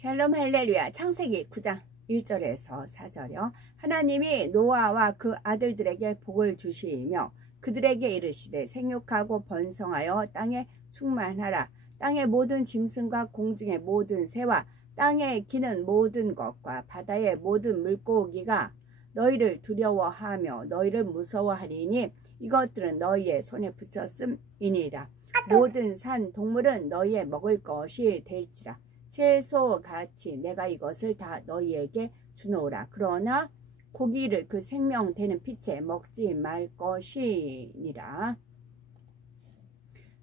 샬롬 할렐루야. 창세기 9장 1절에서 4절이요. 하나님이 노아와 그 아들들에게 복을 주시며 그들에게 이르시되 생육하고 번성하여 땅에 충만하라. 땅의 모든 짐승과 공중의 모든 새와 땅에 기는 모든 것과 바다의 모든 물고기가 너희를 두려워하며 너희를 무서워하리니 이것들은 너희의 손에 붙였음이니라. 모든 산 동물은 너희의 먹을 것이 될지라. 채소같이 내가 이것을 다 너희에게 주노라. 그러나 고기를 그 생명되는 빛에 먹지 말 것이니라.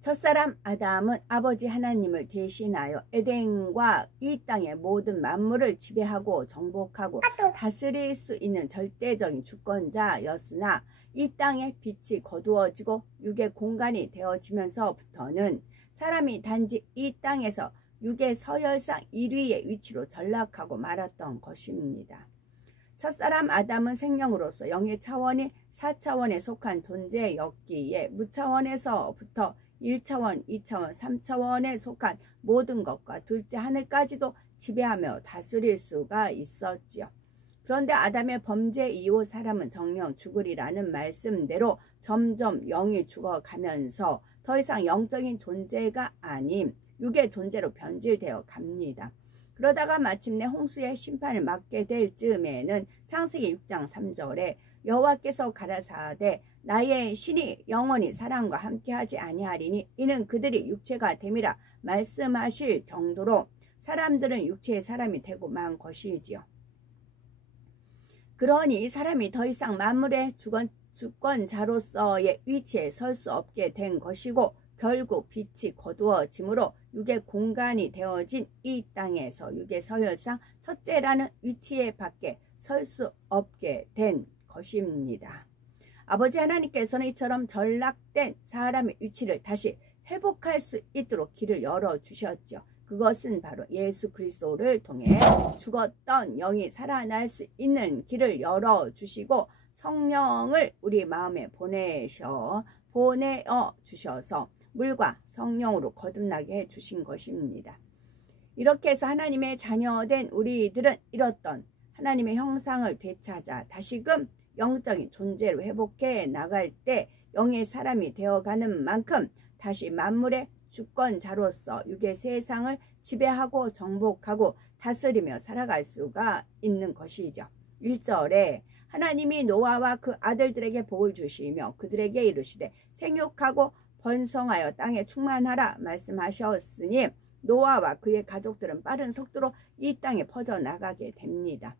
첫사람 아담은 아버지 하나님을 대신하여 에덴과 이 땅의 모든 만물을 지배하고 정복하고 다스릴 수 있는 절대적인 주권자였으나 이 땅의 빛이 거두어지고 육의 공간이 되어지면서부터는 사람이 단지 이 땅에서 육의 서열상 1위의 위치로 전락하고 말았던 것입니다. 첫사람 아담은 생명으로서 영의 차원이 4차원에 속한 존재였기에 무차원에서부터 1차원, 2차원, 3차원에 속한 모든 것과 둘째 하늘까지도 지배하며 다스릴 수가 있었지요. 그런데 아담의 범죄 이후 사람은 정령 죽으리라는 말씀대로 점점 영이 죽어가면서 더 이상 영적인 존재가 아닌 육의 존재로 변질되어 갑니다. 그러다가 마침내 홍수의 심판을 맞게 될 즈음에는 창세기 6장 3절에 여호와께서 가라사대 나의 신이 영원히 사람과 함께하지 아니하리니 이는 그들이 육체가 됨이라 말씀하실 정도로 사람들은 육체의 사람이 되고 만 것이지요. 그러니 사람이 더 이상 만물의 주권자로서의 위치에 설 수 없게 된 것이고 결국 빛이 거두어짐으로 육의 공간이 되어진 이 땅에서 육의 서열상 첫째라는 위치에 밖에 설 수 없게 된 것입니다. 아버지 하나님께서는 이처럼 전락된 사람의 위치를 다시 회복할 수 있도록 길을 열어주셨죠. 그것은 바로 예수 그리스도를 통해 죽었던 영이 살아날 수 있는 길을 열어주시고 성령을 우리 마음에 보내어 주셔서 물과 성령으로 거듭나게 해주신 것입니다. 이렇게 해서 하나님의 자녀된 우리들은 잃었던 하나님의 형상을 되찾아 다시금 영적인 존재로 회복해 나갈 때 영의 사람이 되어가는 만큼 다시 만물의 주권자로서 육의 세상을 지배하고 정복하고 다스리며 살아갈 수가 있는 것이죠. 1절에 하나님이 노아와 그 아들들에게 복을 주시며 그들에게 이르시되 생육하고 번성하여 땅에 충만하라 말씀하셨으니 노아와 그의 가족들은 빠른 속도로 이 땅에 퍼져나가게 됩니다.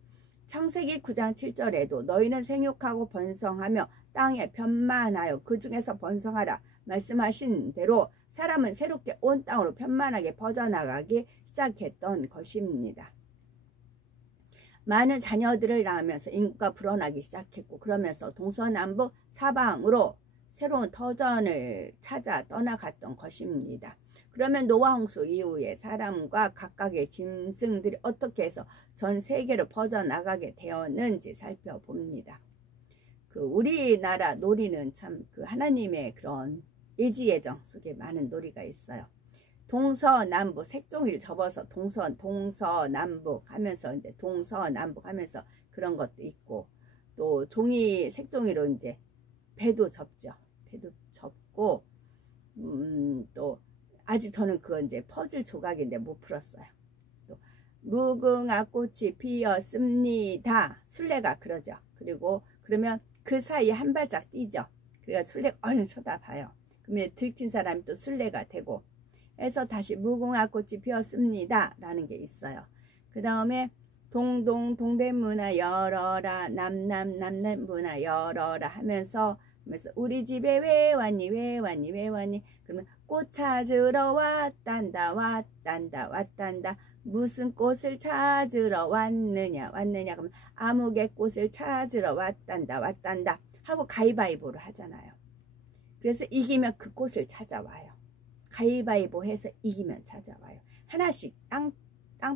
창세기 9장 7절에도 너희는 생육하고 번성하며 땅에 편만하여 그 중에서 번성하라 말씀하신 대로 사람은 새롭게 온 땅으로 편만하게 퍼져나가기 시작했던 것입니다. 많은 자녀들을 낳으면서 인구가 불어나기 시작했고 그러면서 동서남북 사방으로 새로운 터전을 찾아 떠나갔던 것입니다. 그러면 노아 홍수 이후에 사람과 각각의 짐승들이 어떻게 해서 전 세계로 퍼져나가게 되었는지 살펴봅니다. 우리나라 놀이는 참 하나님의 그런 예지예정 속에 많은 놀이가 있어요. 동서남북 색종이를 접어서 동서남북 하면서 이제 동서남북 하면서 그런 것도 있고 또 종이 색종이로 이제 배도 접죠. 배도 접고 또 아직 저는 그건 이제 퍼즐 조각인데 못 풀었어요. 또 무궁화 꽃이 피었습니다. 술래가 그러죠. 그리고 그러면 그 사이에 한 발짝 뛰죠. 그러니까 술래가 얼른 쳐다봐요. 그러면 들킨 사람이 또 술래가 되고 해서 다시 무궁화 꽃이 피었습니다 라는 게 있어요. 그 다음에 동대문화 열어라 남문화 열어라 하면서 우리 집에 왜 왔니 그러면 꽃 찾으러 왔단다 무슨 꽃을 찾으러 왔느냐 그러면 아무개 꽃을 찾으러 왔단다 하고 가위바위보를 하잖아요. 그래서 이기면 그 꽃을 찾아와요. 가위바위보 해서 이기면 찾아와요. 하나씩 땅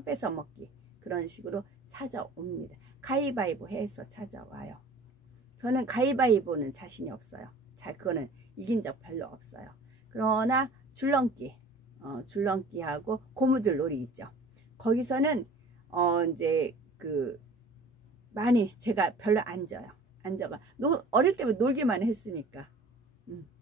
뺏어 먹기 그런 식으로 찾아옵니다. 가위바위보 해서 찾아와요. 저는 가위바위보는 자신이 없어요. 그거는 이긴 적 별로 없어요. 그러나 줄넘기하고 고무줄 놀이 있죠. 거기서는 이제 많이 제가 별로 안 져요. 안 져가. 어릴 때부터 놀기만 했으니까.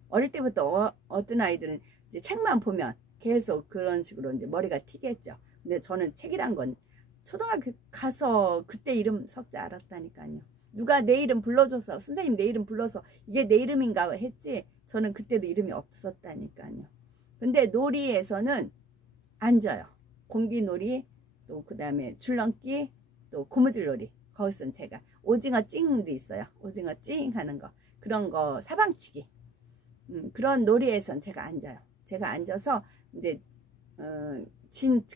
어릴 때부터 어떤 아이들은 이제 책만 보면 계속 그런 식으로 이제 머리가 튀겠죠. 근데 저는 책이란 건 초등학교 가서 그때 이름 석자 알았다니까요. 누가 내 이름 불러줘서, 선생님 내 이름 불러서 이게 내 이름인가 했지, 저는 그때도 이름이 없었다니까요. 근데 놀이에서는 앉아요. 공기놀이, 또 그 다음에 줄넘기, 또 고무줄놀이. 거기서는 제가 오징어 찡도 있어요. 오징어 찡 하는 거, 그런 거, 사방치기, 그런 놀이에선 제가 앉아요. 제가 앉아서 이제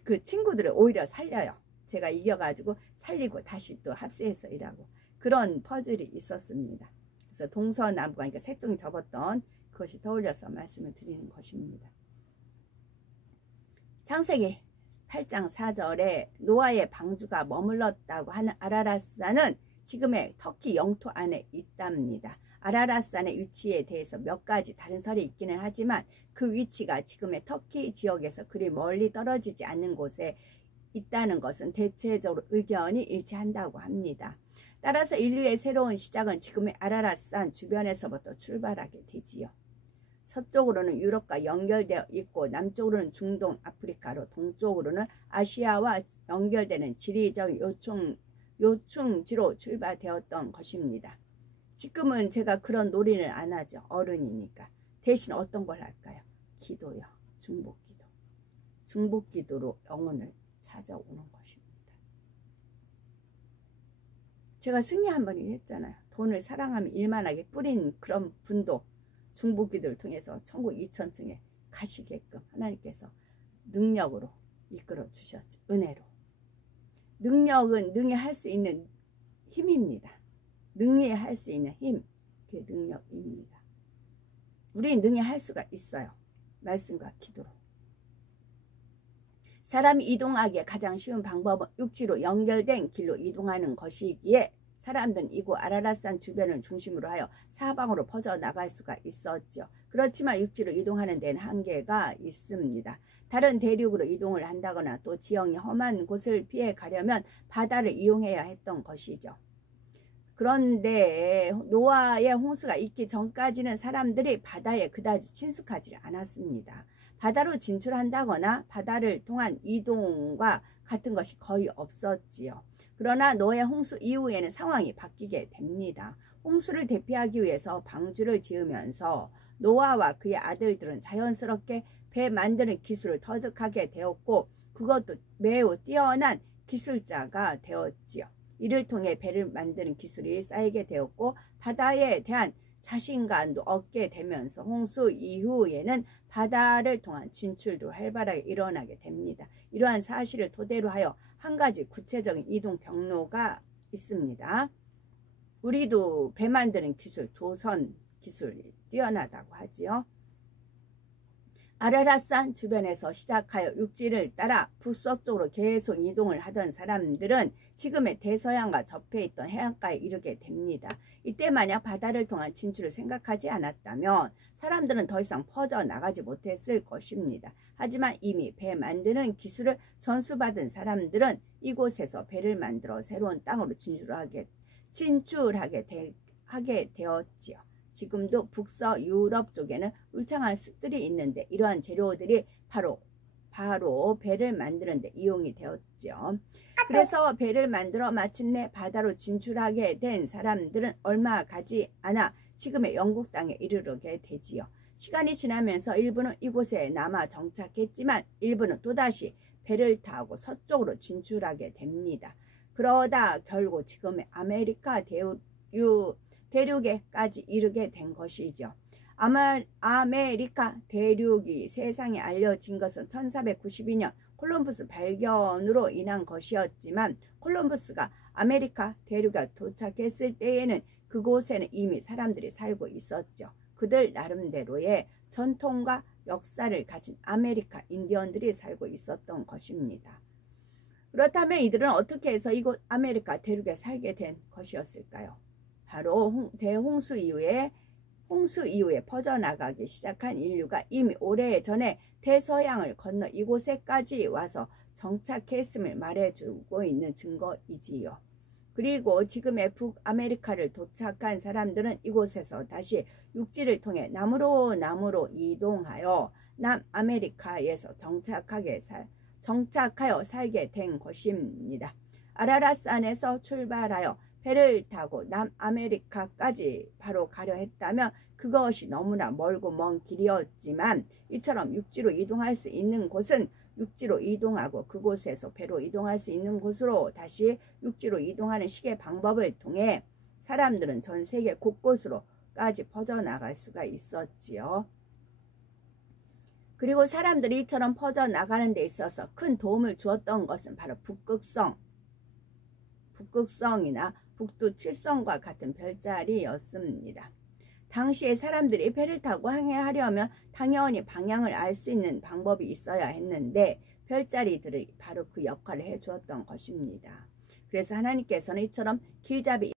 그 친구들을 오히려 살려요. 제가 이겨가지고 살리고 다시 또 합세해서 일하고, 그런 퍼즐이 있었습니다. 그래서 동서남북, 그러니까 색종이 접었던 그것이 떠올려서 말씀을 드리는 것입니다. 창세기 8장 4절에 노아의 방주가 머물렀다고 하는 아라랏산은 지금의 터키 영토 안에 있답니다. 아라랏산의 위치에 대해서 몇 가지 다른 설이 있기는 하지만 그 위치가 지금의 터키 지역에서 그리 멀리 떨어지지 않는 곳에 있다는 것은 대체적으로 의견이 일치한다고 합니다. 따라서 인류의 새로운 시작은 지금의 아라랏산 주변에서부터 출발하게 되지요. 서쪽으로는 유럽과 연결되어 있고 남쪽으로는 중동, 아프리카로, 동쪽으로는 아시아와 연결되는 지리적 요충지로 출발되었던 것입니다. 지금은 제가 그런 놀이를 안 하죠. 어른이니까. 대신 어떤 걸 할까요? 기도요. 중보기도. 중보기도로 영혼을 찾아오는 것입니다. 제가 승리 한 번 했잖아요. 돈을 사랑하며 일만하게 뿌린 그런 분도 중보기도를 통해서 천국 2000층에 가시게끔 하나님께서 능력으로 이끌어 주셨죠. 은혜로. 능력은 능히 할 수 있는 힘입니다. 능히 할 수 있는 힘, 그게 능력입니다. 우리는 능히 할 수가 있어요. 말씀과 기도로. 사람이 이동하기에 가장 쉬운 방법은 육지로 연결된 길로 이동하는 것이기에 사람들은 이곳 아라랏산 주변을 중심으로 하여 사방으로 퍼져나갈 수가 있었죠. 그렇지만 육지로 이동하는 데는 한계가 있습니다. 다른 대륙으로 이동을 한다거나 또 지형이 험한 곳을 피해 가려면 바다를 이용해야 했던 것이죠. 그런데 노아의 홍수가 있기 전까지는 사람들이 바다에 그다지 친숙하지 않았습니다. 바다로 진출한다거나 바다를 통한 이동과 같은 것이 거의 없었지요. 그러나 노아의 홍수 이후에는 상황이 바뀌게 됩니다. 홍수를 대피하기 위해서 방주를 지으면서 노아와 그의 아들들은 자연스럽게 배 만드는 기술을 터득하게 되었고, 그것도 매우 뛰어난 기술자가 되었지요. 이를 통해 배를 만드는 기술이 쌓이게 되었고 바다에 대한 자신감도 얻게 되면서 홍수 이후에는 바다를 통한 진출도 활발하게 일어나게 됩니다. 이러한 사실을 토대로 하여 한 가지 구체적인 이동 경로가 있습니다. 우리도 배 만드는 기술, 조선 기술이 뛰어나다고 하지요. 아라랏산 주변에서 시작하여 육지를 따라 북서쪽으로 계속 이동을 하던 사람들은 지금의 대서양과 접해 있던 해안가에 이르게 됩니다. 이때 만약 바다를 통한 진출을 생각하지 않았다면 사람들은 더 이상 퍼져나가지 못했을 것입니다. 하지만 이미 배 만드는 기술을 전수받은 사람들은 이곳에서 배를 만들어 새로운 땅으로 진출하게 되었지요. 지금도 북서 유럽 쪽에는 울창한 숲들이 있는데 이러한 재료들이 바로 배를 만드는 데 이용이 되었죠. 그래서 배를 만들어 마침내 바다로 진출하게 된 사람들은 얼마 가지 않아 지금의 영국 땅에 이르게 되지요. 시간이 지나면서 일부는 이곳에 남아 정착했지만 일부는 또다시 배를 타고 서쪽으로 진출하게 됩니다. 그러다 결국 지금의 아메리카 대륙에까지 이르게 된 것이죠. 아메리카 대륙이 세상에 알려진 것은 1492년 콜럼버스 발견으로 인한 것이었지만 콜럼버스가 아메리카 대륙에 도착했을 때에는 그곳에는 이미 사람들이 살고 있었죠. 그들 나름대로의 전통과 역사를 가진 아메리카 인디언들이 살고 있었던 것입니다. 그렇다면 이들은 어떻게 해서 이곳 아메리카 대륙에 살게 된 것이었을까요? 바로 대홍수 이후에 퍼져나가기 시작한 인류가 이미 오래전에 대서양을 건너 이곳에까지 와서 정착했음을 말해주고 있는 증거이지요. 그리고 지금의 북아메리카를 도착한 사람들은 이곳에서 다시 육지를 통해 남으로 이동하여 남아메리카에서 정착하여 살게 된 것입니다. 아라라산에서 출발하여 배를 타고 남아메리카까지 바로 가려 했다면 그것이 너무나 멀고 먼 길이었지만 이처럼 육지로 이동할 수 있는 곳은 육지로 이동하고 그곳에서 배로 이동할 수 있는 곳으로 다시 육지로 이동하는 식의 방법을 통해 사람들은 전 세계 곳곳으로까지 퍼져나갈 수가 있었지요. 그리고 사람들이 이처럼 퍼져나가는 데 있어서 큰 도움을 주었던 것은 바로 북극성이나 북두 7성과 같은 별자리였습니다. 당시에 사람들이 배를 타고 항해하려면 당연히 방향을 알 수 있는 방법이 있어야 했는데 별자리들이 바로 그 역할을 해주었던 것입니다. 그래서 하나님께서는 이처럼 길잡이